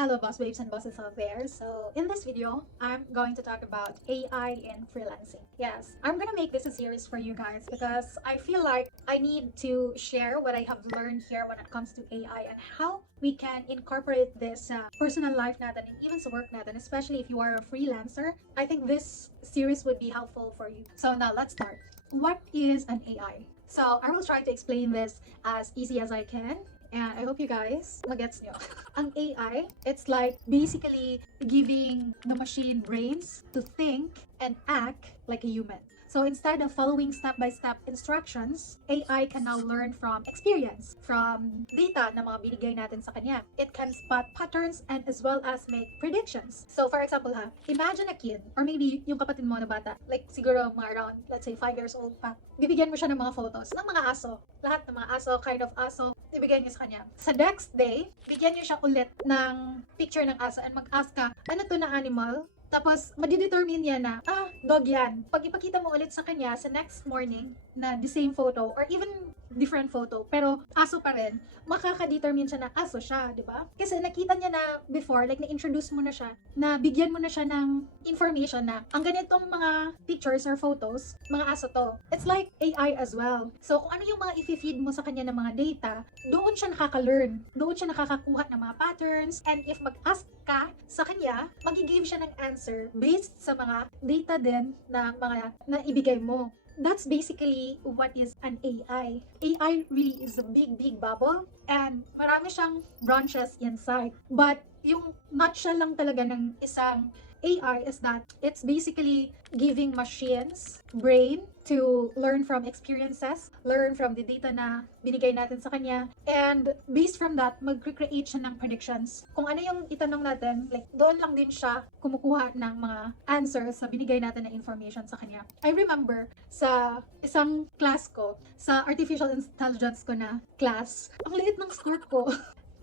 Hello boss babes and bosses out there. So in this video, I'm going to talk about AI in freelancing. Yes, I'm gonna make this a series for you guys because I feel like I need to share what I have learned here when it comes to AI and how we can incorporate this sa personal life natin and even sa work natin, especially if you are a freelancer. I think this series would be helpful for you. So now let's start. What is an AI? So I will try to explain this as easy as I can. And I hope you guys magets nyo. Ang AI, it's like basically giving the machine brains to think and act like a human. So instead of following step-by-step instructions, AI can now learn from experience, from data na mga binigay natin sa kanya. It can spot patterns and as well as make predictions. So for example imagine a kid or maybe yung kapatid mo na bata, like siguro mga around, let's say 5 years old pa. Bibigyan mo siya ng mga photos ng mga aso. Lahat ng mga aso, kind of aso, ibigay niyo sa kanya. Sa next day, bigyan niyo siya ulit ng picture ng aso and mag-ask ka, ano to na animal? Tapos, madidetermine niya na, dog yan. Pag ipakita mo ulit sa kanya sa next morning na the same photo or even different photo, pero aso pa rin, makaka-determine siya na aso siya, di ba? Kasi nakita niya na before, like na-introduce mo na siya, na bigyan mo na siya ng information na ang ganitong mga pictures or photos, mga aso to. It's like AI as well. So, kung ano yung mga i-feed mo sa kanya ng mga data, doon siya nakaka-learn. Doon siya nakakakuha ng mga patterns. And if mag-ask ka sa kanya, mag-give siya ng answer based sa mga data din na mga na ibigay mo. That's basically what is an AI. AI really is a big bubble and marami siyang branches inside. But yung nutshell lang talaga ng isang AI is that it's basically giving machines brain to learn from experiences, learn from the data na binigay natin sa kanya, and based from that, mag-create siya ng predictions. Kung ano yung itanong natin, like doon lang din siya kumukuha ng mga answers sa binigay natin na information sa kanya. I remember sa isang class ko, sa artificial intelligence ko na class, ang liit ng score ko.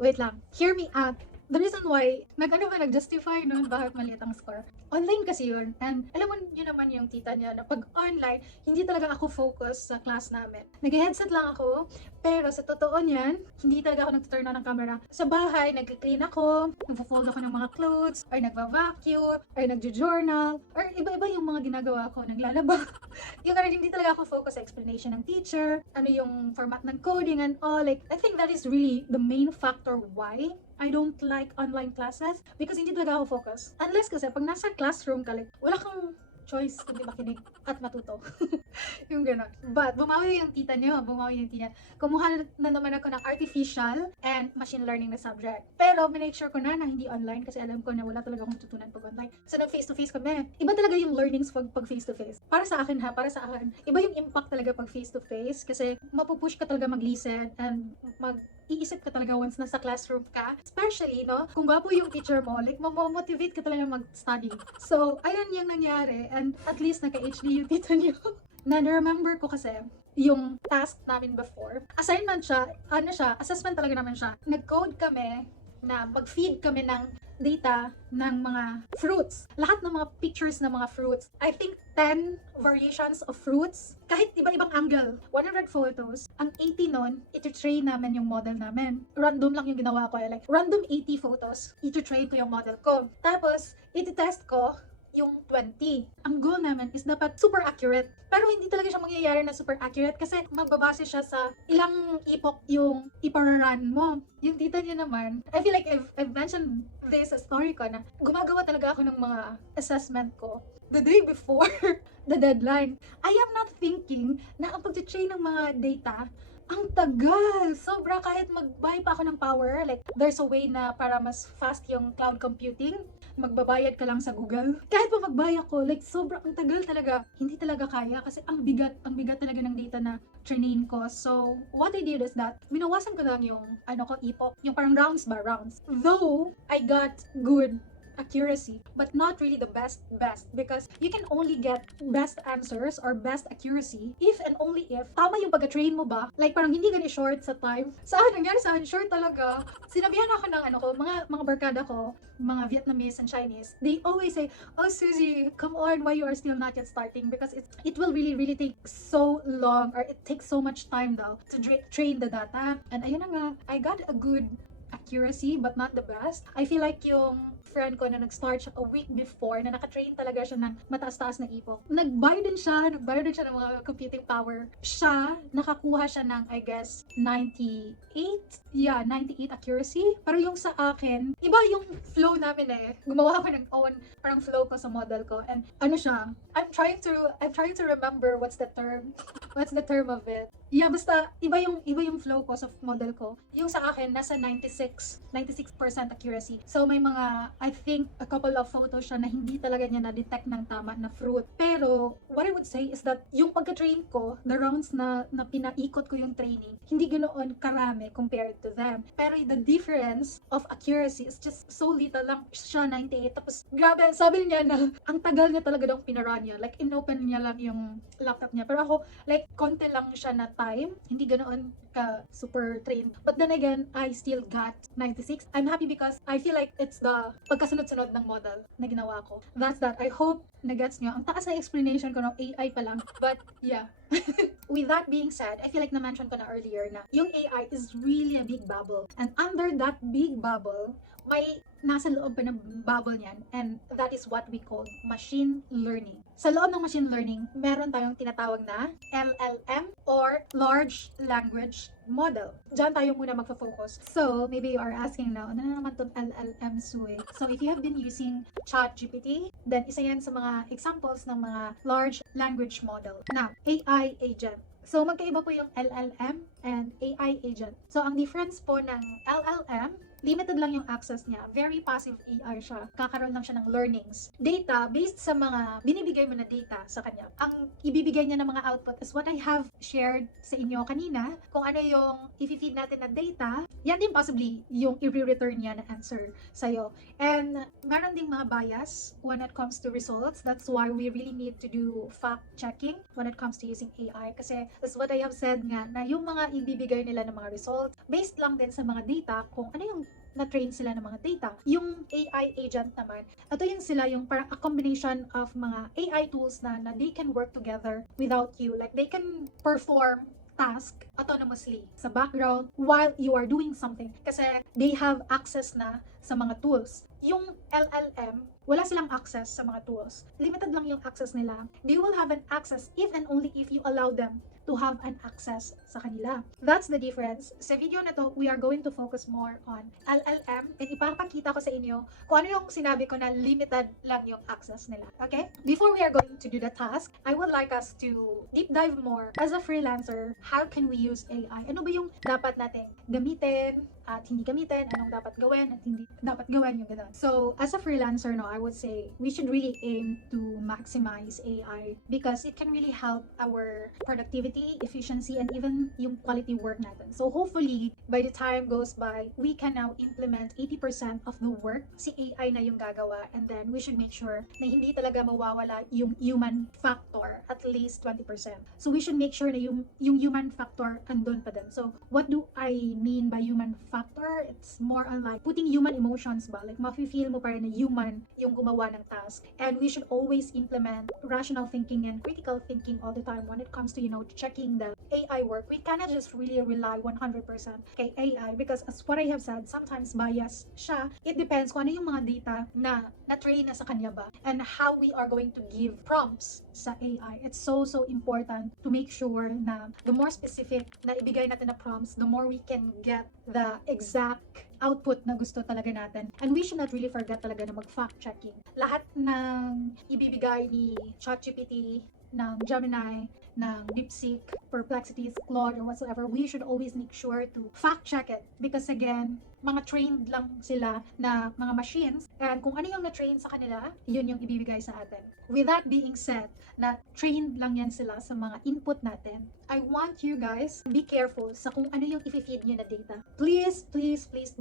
Wait lang, hear me out. The reason why, nag-justify nun bakit maliit ang score. Online kasi yun. And alam mo yun naman yung tita niya na pag online, hindi talaga ako focus sa class namin. Nag-headset lang ako, pero sa totoo niyan, hindi talaga ako nag-turn on ng camera. Sa bahay, nag-clean ako, nag-fold ako ng mga clothes, or nag-vacuum, or nag-journal, or iba-iba yung mga ginagawa ko, naglalaba. Yung hindi talaga ako focus sa explanation ng teacher, ano yung format ng coding and all. Like, I think that is really the main factor why I don't like online classes because hindi talaga ako focus. Unless kasi pag nasa classroom ka, like, wala kang choice kundi makinig at matuto. Yung gano'n. But bumawi yung tita niyo, Kumuha na naman ako ng artificial and machine learning na subject. Pero minake sure ko na hindi online kasi alam ko na wala talaga akong tutunan pag online. So nag face-to-face kami. Iba talaga yung learnings pag face-to-face. Para sa akin. Iba yung impact talaga pag face-to-face kasi mapupush ka talaga mag-listen and iisip ka talaga once nasa classroom ka. Especially, no, kung gwapo yung teacher mo, like, mamotivate ka talaga mag-study. So, ayun yung nangyari. And at least naka-HD yung tita niyo. Na-remember ko kasi, yung task namin before, assignment siya, assessment talaga naman siya. Nag-code kami na mag-feed kami ng data ng mga fruits. Lahat ng mga pictures ng mga fruits. I think 10 variations of fruits. Kahit iba-ibang angle. 100 photos. Ang 80 nun, iti-train namin yung model namin. Random lang yung ginawa ko. Like, random 80 photos. Iti-train ko yung model ko. Tapos, iti-test ko yung 20. Ang goal namin is dapat super accurate. Pero hindi talaga siya mangyayari na super accurate kasi magbabase siya sa ilang epoch yung ipararun mo. Yung tita niya naman, I feel like I've mentioned this sa story ko na gumagawa talaga ako ng mga assessment ko the day before the deadline. I am not thinking na ang pag-train ng mga data ang tagal! Sobra, kahit mag-buy pa ako ng power, like, there's a way na para mas fast yung cloud computing, magbabayad ka lang sa Google. Kahit pa mag-buy ako, like, sobra, ang tagal talaga. Hindi talaga kaya kasi ang bigat talaga ng data na trainin ko. So, what I did is that, binawasan ko lang yung, epoch, yung parang rounds. Though, I got good accuracy, but not really the best because you can only get best answers or best accuracy if and only if tama yung pagka-train mo ba, like parang hindi gani short sa time. Nangyari sa akin, short talaga. Sinabihan ako ng mga barkada ko, mga Vietnamese and Chinese, they always say, oh Suzy, come on, why you are still not yet starting, because it will really take so long, or it takes so much time daw to train the data. And ayun na nga, I got a good accuracy but not the best. I feel like yung friend ko na nag-start siya a week before, na nakatrain talaga siya ng mataas-taas na ipok. Nag-buy din siya ng mga computing power. Siya, nakakuha siya ng, I guess, 98? Yeah, 98 accuracy. Pero yung sa akin, iba yung flow namin eh. Gumawa ako ng own, parang flow ko sa model ko. And ano siya, I'm trying to remember what's the term of it. Yeah, basta iba yung flow ko sa model ko. Yung sa akin nasa 96% accuracy. So may mga, I think a couple of photos siya na hindi talaga niya na-detect ng tama na fruit. Pero what I would say is that yung pagka-train ko, the rounds na pinaikot ko yung training, hindi ganoon karami compared to them. Pero the difference of accuracy is just so little lang. Siya 98, tapos grabe, sabi niya na ang tagal niya talaga daw pinarun niya. Like inopen niya lang yung laptop niya. Pero ako, like konti lang siya na time, hindi ganoon ka super trained. But then again, I still got 96. I'm happy because I feel like it's the pagkasunod-sunod ng model na ginawa ko. That's that. I hope na-gets nyo. Ang taas na explanation ko ng AI pa lang. But yeah. With that being said, I feel like na-mention ko na earlier na yung AI is really a big bubble. And under that big bubble, may nasa loob pa ng bubble niyan, and that is what we call machine learning. Sa loob ng machine learning, meron tayong tinatawag na LLM or Large Language Model. Diyan tayo muna magfo-focus. So, maybe you are asking now, ano na naman itong LLM, Sue? So, if you have been using ChatGPT, then isa yan sa mga examples ng mga Large Language Model. Now, AI agent. So, magkaiba po yung LLM and AI agent. So, ang difference po ng LLM, limited lang yung access niya. Very passive AI siya. Kakaroon lang siya ng learnings. Data, based sa mga binibigay mo na data sa kanya. Ang ibibigay niya ng mga output is what I have shared sa inyo kanina. Kung ano yung i-feed natin na data, yan din possibly yung i-return niya na answer sa'yo. And meron ding mga bias when it comes to results. That's why we really need to do fact-checking when it comes to using AI. Kasi that's what I have said nga, na yung mga ibibigay nila ng mga results, based lang din sa mga data, kung ano yung na-train sila ng mga data. Yung AI agent naman, ito yung sila yung parang a combination of mga AI tools na they can work together without you. Like they can perform task autonomously sa background while you are doing something. Kasi they have access na sa mga tools. Yung LLM, wala silang access sa mga tools. Limited lang yung access nila. They will have an access if and only if you allow them to have an access sa kanila. That's the difference. Sa video na to, we are going to focus more on LLM and ipapakita ko sa inyo kung ano yung sinabi ko na limited lang yung access nila. Okay? Before we are going to do the task, I would like us to deep dive more. As a freelancer, how can we use AI? Ano ba yung dapat nating gamitin at hindi gamitin? Anong dapat gawin at hindi dapat gawin, yung ganun. So, as a freelancer, no, I would say we should really aim to maximize AI because it can really help our productivity, efficiency, and even yung quality work natin. So, hopefully, by the time goes by, we can now implement 80% of the work. Si AI na yung gagawa, and then we should make sure na hindi talaga mawawala yung human factor, at least 20%. So, we should make sure na yung human factor andun pa din. So, what do I mean by human factor? It's more on like putting human emotions ba? Like, mafe-feel mo pa rin na human yung gumawa ng task. And we should always implement rational thinking and critical thinking all the time when it comes to, checking the AI work. We cannot just really rely 100% kay AI because as what I have said, sometimes bias siya. It depends kung ano yung mga data na na-train na sa kanya ba and how we are going to give prompts sa AI. It's so important to make sure na the more specific na ibigay natin na prompts, the more we can get the exact output na gusto talaga natin. And we should not really forget talaga na mag-fact-checking. Lahat ng ibibigay ni ChatGPT, ng Gemini, ng DeepSeek, Perplexity, Claude, or whatsoever, we should always make sure to fact-check it. Because again, mga trained lang sila na mga machines, and kung ano yung na-train sa kanila, yun yung ibibigay sa atin. With that being said, na trained lang yan sila sa mga input natin, I want you guys be careful sa kung ano yung i-feed nyo na data. Please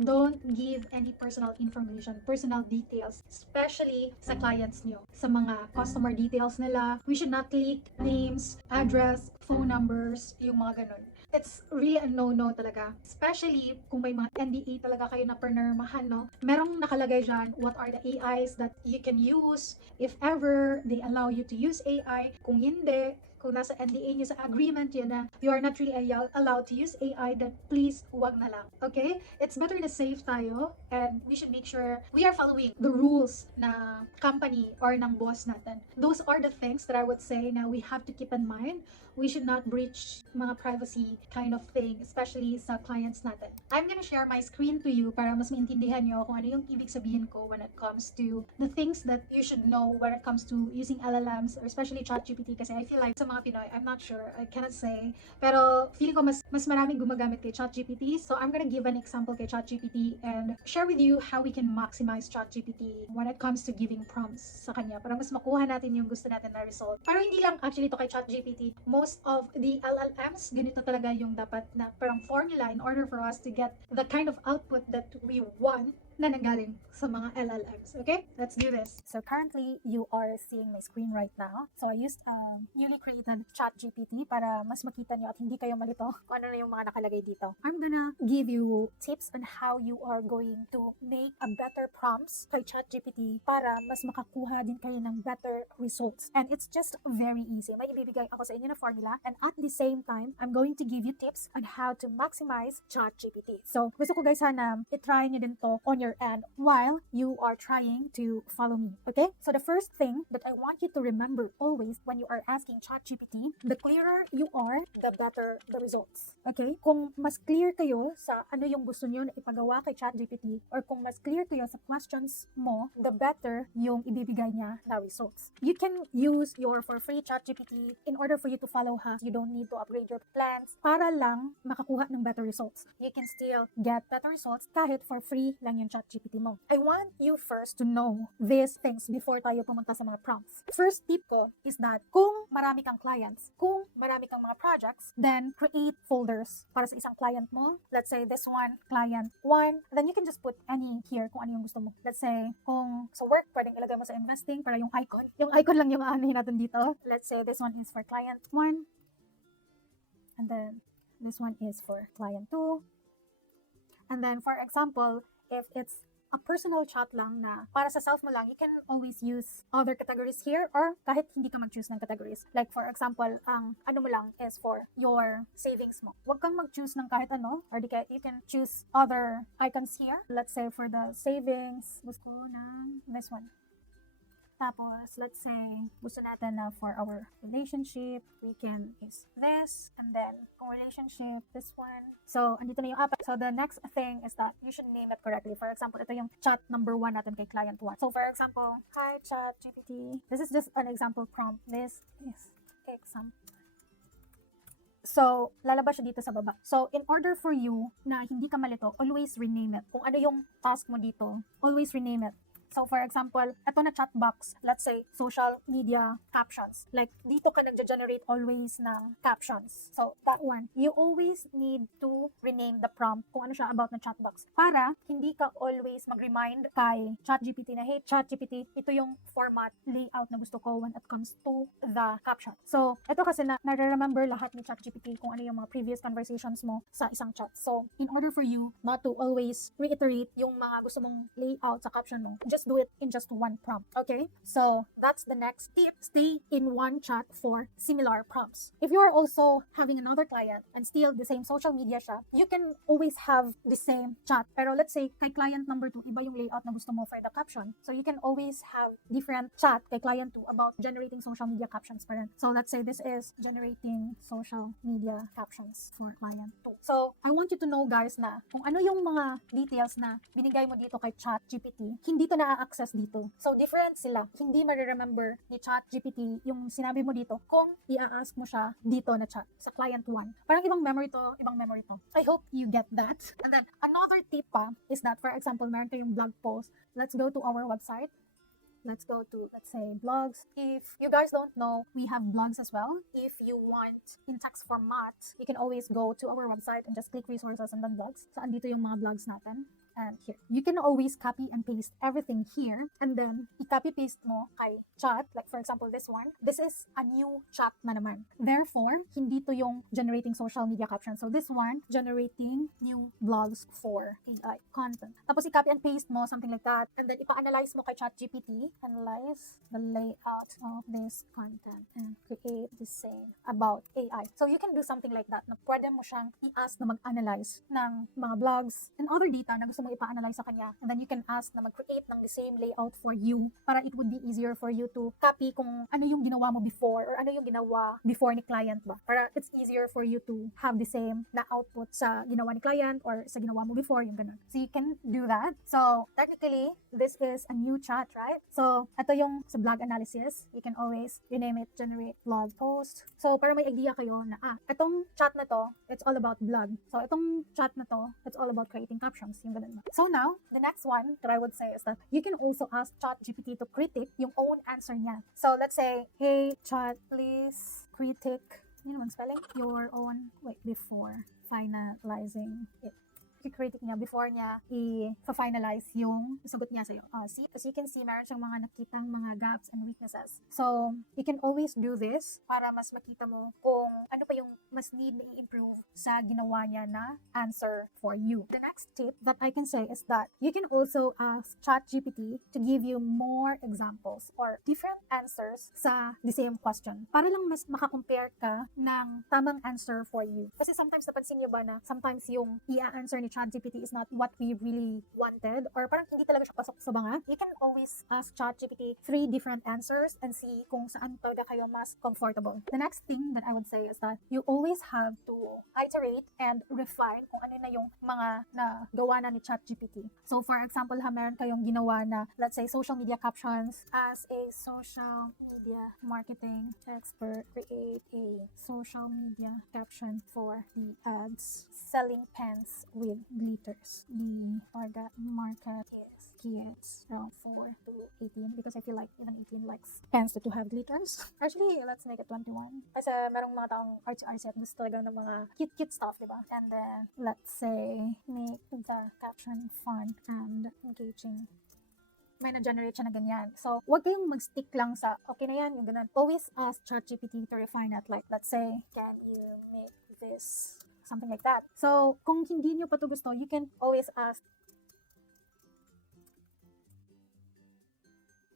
don't give any personal information, personal details, especially sa clients nyo, sa mga customer details nila. We should not leak names, address, phone numbers, yung mga ganun. It's really a no-no talaga. Especially kung may mga NDA talaga kayo na pinirmahan, no? Merong nakalagay dyan, what are the AIs that you can use if ever they allow you to use AI. Kung hindi, kung nasa NDA niyo sa agreement yun na you are not really allowed to use AI, then please wag na lang. Okay? It's better na safe tayo, and we should make sure we are following the rules na company or ng boss natin. Those are the things that I would say na we have to keep in mind. We should not breach mga privacy kind of thing, especially sa clients natin. I'm gonna share my screen to you para mas maintindihan nyo kung ano yung ibig sabihin ko when it comes to the things that you should know when it comes to using LLMs, or especially ChatGPT, kasi I feel like sa mga Pinoy, I'm not sure, I cannot say, pero feeling ko mas maraming gumagamit kay ChatGPT. So I'm gonna give an example kay ChatGPT and share with you how we can maximize ChatGPT when it comes to giving prompts sa kanya para mas makuha natin yung gusto natin na result. Pero hindi lang actually to kay ChatGPT. Most of the LLMs, ganito talaga yung dapat na parang formula in order for us to get the kind of output that we want na nanggaling sa mga LLMs. Okay? Let's do this. So currently, you are seeing my screen right now. So I used newly created ChatGPT para mas makita nyo at hindi kayo malito kung ano na yung mga nakalagay dito. I'm gonna give you tips on how you are going to make a better prompts kay ChatGPT para mas makakuha din kayo ng better results. And it's just very easy. May ibibigay ako sa inyo na formula, and at the same time, I'm going to give you tips on how to maximize ChatGPT. So gusto ko guys sana itry nyo din to on your end while you are trying to follow me. Okay? So the first thing that I want you to remember always when you are asking ChatGPT, the clearer you are, the better the results. Okay? Kung mas clear kayo sa ano yung gusto niyo na ipagawa kay ChatGPT, or kung mas clear kayo sa questions mo, the better yung ibibigay niya na results. You can use your for free ChatGPT in order for you to follow her. You don't need to upgrade your plans para lang makakuha ng better results. You can still get better results kahit for free lang yung ChatGPT mo. I want you first to know these things before tayo pumunta sa mga prompts. First tip ko is that kung marami kang clients, kung marami kang mga projects, then create folders para sa isang client mo. Let's say this one, client 1. Then you can just put any here kung ano yung gusto mo. Let's say kung sa work, pwedeng ilagay mo sa investing para yung icon. Yung icon lang yung aanihin natin dito. Let's say this one is for client 1. And then this one is for client 2. And then for example, if it's a personal chat lang na para sa self mo lang, you can always use other categories here, or kahit hindi ka mag-choose ng categories. Like for example, ang ano mo lang is for your savings mo. Huwag kang mag-choose ng kahit ano, or di kaya you can choose other icons here. Let's say for the savings, gusto ko ng this one. Tapos, let's say, gusto natin na for our relationship, we can use this, and then, kung relationship, this one. So, andito na yung apat. So, the next thing is that you should name it correctly. For example, ito yung chat number 1 natin kay client 1. So, for example, hi ChatGPT. This is just an example prompt. This is example. So, lalabas siya dito sa baba. So, in order for you na hindi ka malito, always rename it. Kung ano yung task mo dito, always rename it. So, for example, ito na chat box, let's say, social media captions. Like, dito ka nagja-generate always ng captions. So, that one, you always need to rename the prompt kung ano siya about na chat box. Para, hindi ka always mag-remind kay ChatGPT na, hey, ChatGPT, ito yung format, layout na gusto ko when it comes to the caption. So, ito kasi nare-remember lahat ni ChatGPT kung ano yung mga previous conversations mo sa isang chat. So, in order for you not to always reiterate yung mga gusto mong layout sa caption mo, just do it in just one prompt. Okay? So, that's the next tip. Stay in one chat for similar prompts. If you are also having another client and still the same social media siya, you can always have the same chat. Pero let's say, kay client number 2, iba yung layout na gusto mo for the caption. So, you can always have different chat kay client 2 about generating social media captions pa rin. So, let's say this is generating social media captions for client 2. So, I want you to know guys na kung ano yung mga details na binigay mo dito kay ChatGPT, hindi to na-access dito. So, different sila. Hindi ma-remember ni ChatGPT yung sinabi mo dito kung i-ask mo siya dito na chat sa client 1. Parang ibang memory to, ibang memory to. I hope you get that. And then, another tip pa is that, for example, meron tayong blog post. Let's go to our website. Let's go to, let's say, blogs. If you guys don't know, we have blogs as well. If you want in text format, you can always go to our website and just click resources and then blogs. So, andito yung mga blogs natin. and here. You can always copy and paste everything here, and then i-copy paste mo kay chat. Like for example, this one. This is a new chat na naman. Therefore, hindi to yung generating social media captions. So this one, generating new blogs for AI content. Tapos i-copy and paste mo, something like that. And then ipa-analyze mo kay ChatGPT. Analyze the layout of this content and create the same about AI. So you can do something like that na pwede mo siyang i-ask na mag-analyze ng mga blogs and other data na gusto mo ipa-analyze sa kanya. And then you can ask na mag-create ng the same layout for you para it would be easier for you to copy kung ano yung ginawa mo before or ano yung ginawa before ni client ba. Para it's easier for you to have the same na output sa ginawa ni client or sa ginawa mo before, yung ganun. So you can do that. So technically, this is a new chat, right? So ito yung sa blog analysis. You can always rename it, generate blog post. So para may idea kayo na itong chat na to, it's all about blog. So itong chat na to, it's all about creating captions, yung ganun. So now, the next one that I would say is that you can also ask ChatGPT to critique yung own answer niya. So let's say, hey chat, please critique, yun naman spelling, your own, before finalizing it. I-critique niya before niya i-finalize yung sagot niya sa'yo. See? As you can see, meron siyang mga nakitang mga gaps and weaknesses. So, you can always do this para mas makita mo kung ano pa yung mas need na i-improve sa ginawa niya na answer for you. The next tip that I can say is that you can also ask ChatGPT to give you more examples or different answers sa the same question. Para lang mas makakompare ka ng tamang answer for you. Kasi sometimes napansin niyo ba na sometimes yung i-answer ni ChatGPT is not what we really wanted or parang hindi talaga siya pasok sa banga. You can always ask ChatGPT 3 different answers and see kung saan talaga kayo mas comfortable. The next thing that I would say is that you always have to iterate and refine kung ano na yung mga nagawa na ni ChatGPT. So for example, meron kayong ginawa na, let's say, social media captions. As a social media marketing expert, create a social media caption for the ads selling pens with glitters. The target market is kids from 4 to 18 because I feel like even 18 likes pens to have glitters. Actually, let's make it 21. Kasi merong mga taong artsy-artsy at gusto talaga ng mga cute stuff, diba? And then, let's say, make the caption fun and engaging. May na-generate siya na ganyan. So, huwag kayong mag-stick lang sa, okay na yan, yung ganun. Always ask ChatGPT to refine it. Like, let's say, can you make this? Something like that. So, kung hindi nyo pa ito gusto, you can always ask.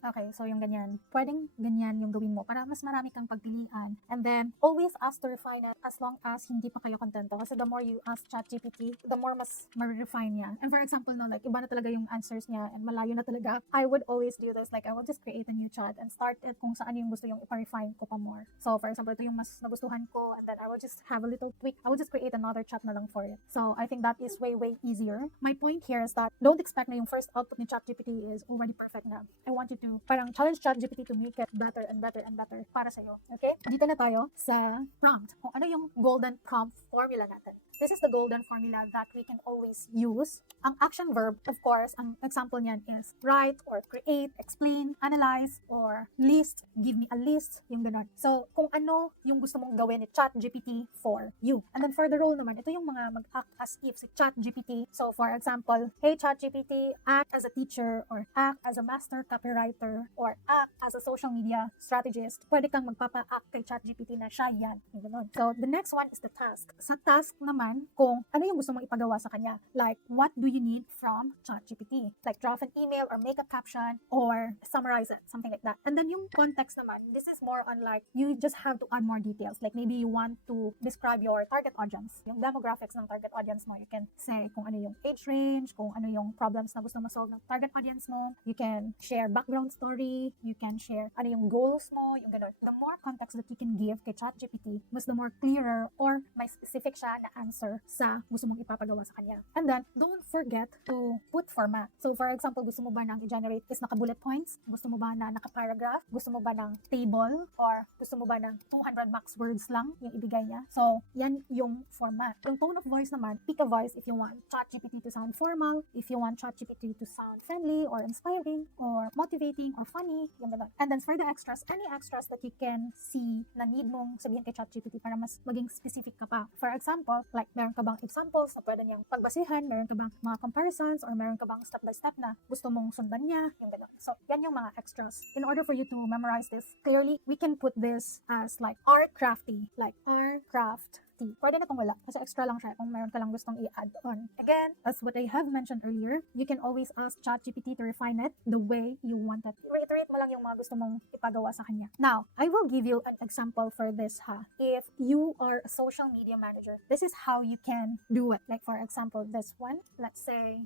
Okay, so yung ganyan. Pwedeng ganyan yung gawin mo para mas marami kang pagpilian. And then, always ask to refine it as long as hindi pa kayo kontento. Kasi the more you ask ChatGPT, the more mas ma-refine niya. And for example, no, like, iba na talaga yung answers niya and malayo na talaga. I would always do this. Like, I will just create a new chat and start it kung saan yung gusto yung ipa-refine ko pa more. So, for example, ito yung mas nagustuhan ko and then I will just have a little tweak. I will just create another chat na lang for it. So, I think that is way easier. My point here is that don't expect na yung first output ni ChatGPT is already perfect na. I want you to parang challenge ChatGPT to make it better and better and better para sa'yo. Okay? Dito na tayo sa prompt. Kung ano yung golden prompt formula natin. This is the golden formula that we can always use. Ang action verb, of course, ang example niyan is write or create, explain, analyze, or list. Give me a list. Yung ganun. So, kung ano yung gusto mong gawin ni ChatGPT for you. And then for the role naman, ito yung mga mag-act as if si ChatGPT. So, for example, hey ChatGPT, act as a teacher or act as a master copywriter or act as a social media strategist. Pwede kang magpapa-act kay ChatGPT na siya yan. Yung ganun. So, the next one is the task. Sa task naman, kung ano yung gusto mong ipagawa sa kanya. Like, what do you need from ChatGPT? Like, draft an email or make a caption or summarize it, something like that. And then yung context naman, this is more on like, you just have to add more details. Like, maybe you want to describe your target audience, yung demographics ng target audience mo. You can say kung ano yung age range, kung ano yung problems na gusto mo solve ng target audience mo. You can share background story. You can share ano yung goals mo, yung gano'n. The more context that you can give kay ChatGPT, mas the more clearer or may specific siya na answer sa gusto mong ipapagawa sa kanya. And then, don't forget to put format. So, for example, gusto mo ba nang i-generate is naka-bullet points? Gusto mo ba na naka-paragraph? Gusto mo ba ng table? Or gusto mo ba ng 200 max words lang yung ibigay niya? So, yan yung format. Yung tone of voice naman, pick a voice if you want ChatGPT to sound formal, if you want ChatGPT to sound friendly or inspiring or motivating or funny, yung ganun. And then, for the extras, any extras that you can see na need mong sabihin kay ChatGPT para mas maging specific ka pa. For example, like meron ka bang examples na pwede niyang pagbasihan, meron ka bang mga comparisons, or meron ka bang step-by-step na gusto mong sundan niya, yung gano'n. So, yan yung mga extras. In order for you to memorize this clearly, we can put this as like 𝑟-crafty, like 𝑟-craft. Pwede na itong wala kasi extra lang siya kung meron ka lang gustong i-add on. Again, as what I have mentioned earlier, you can always ask ChatGPT to refine it the way you want it. Reiterate mo lang yung mga gusto mong ipagawa sa kanya. Now, I will give you an example for this ha. If you are a social media manager, this is how you can do it. Like for example, this one, let's say,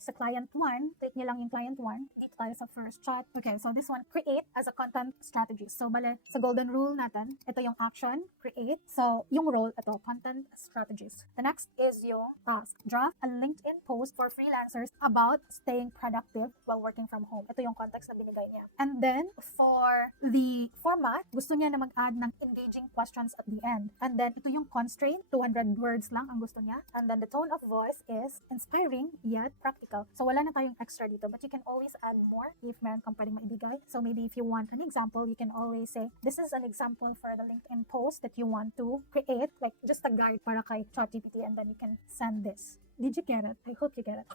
sa client 1, click nyo lang yung client 1. Dito tayo sa first chat. Okay, so this one, create as a content strategy. So, bale, sa golden rule natin, ito yung action, create. So, yung role, ito, content strategies. The next is yung task. Draft a LinkedIn post for freelancers about staying productive while working from home. Ito yung context na binigay niya. And then, for the format, gusto niya na mag-add ng engaging questions at the end. And then, ito yung constraint, 200 words lang ang gusto niya. And then, the tone of voice is inspiring yet practical. So, wala na tayong extra dito, but you can always add more if meron kang pwedeng maibigay. So, maybe if you want an example, you can always say, this is an example for the LinkedIn post that you want to create, like just a guide para kay ChatGPT, and then you can send this. Did you get it? I hope you get it.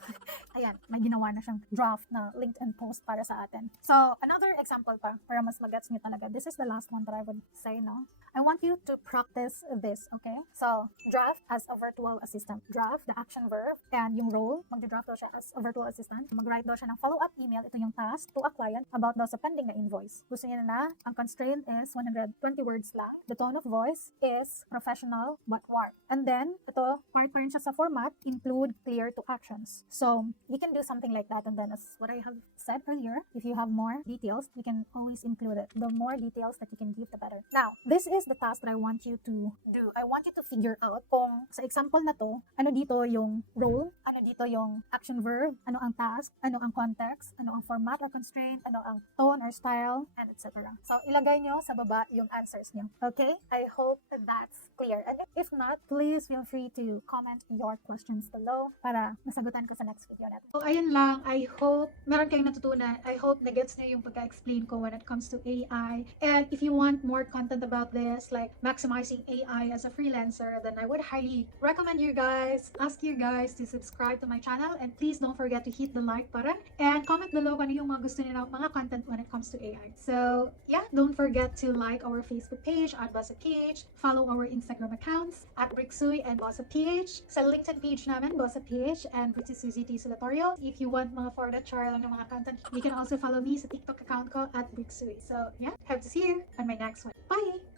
Ayan, may ginawa na siyang draft na LinkedIn post para sa atin. So, another example pa, para mas mag-gets nyo talaga. This is the last one that I would say, no? I want you to practice this, okay? So, draft as a virtual assistant. Draft, the action verb, and yung role, mag-draft daw siya as a virtual assistant. Mag-write daw siya ng follow-up email, ito yung task, to a client about daw sa pending na invoice. Gusto niya na ang constraint is 120 words lang. The tone of voice is professional but warm. And then, ito, part pa rin siya sa format, include clear to actions. So, you can do something like that, and then as what I have said earlier, if you have more details, you can always include it. The more details that you can give, the better. Now, this is the task that I want you to do. I want you to figure out kung sa example na to, ano dito yung role, ano dito yung action verb, ano ang task, ano ang context, ano ang format or constraint, ano ang tone or style, and etc. So, ilagay nyo sa baba yung answers nyo. Okay? I hope that's clear. And if not, please feel free to comment your questions below para masagutan ko sa next video natin. So, ayun lang. I hope meron kayong natutunan. I hope na-gets nyo yung pagka-explain ko when it comes to AI. And if you want more content about this, like maximizing AI as a freelancer, then I would highly recommend you guys, ask you guys to subscribe to my channel, and please don't forget to hit the like button and comment below kung ano yung mga gusto nila mga content when it comes to AI. So, yeah, don't forget to like our Facebook page at BossedUp PH, follow our Instagram accounts at 𝐏𝐸𝐫𝐸 and BossedUp PH, sa LinkedIn page namin, BossedUp PH and 𝐷𝐸𝐸𝐸 tutorials. If you want mga for the trial ng mga content, you can also follow me sa TikTok account ko at 𝐏𝐸𝐸𝐸. So, yeah, hope to see you on my next one. Bye!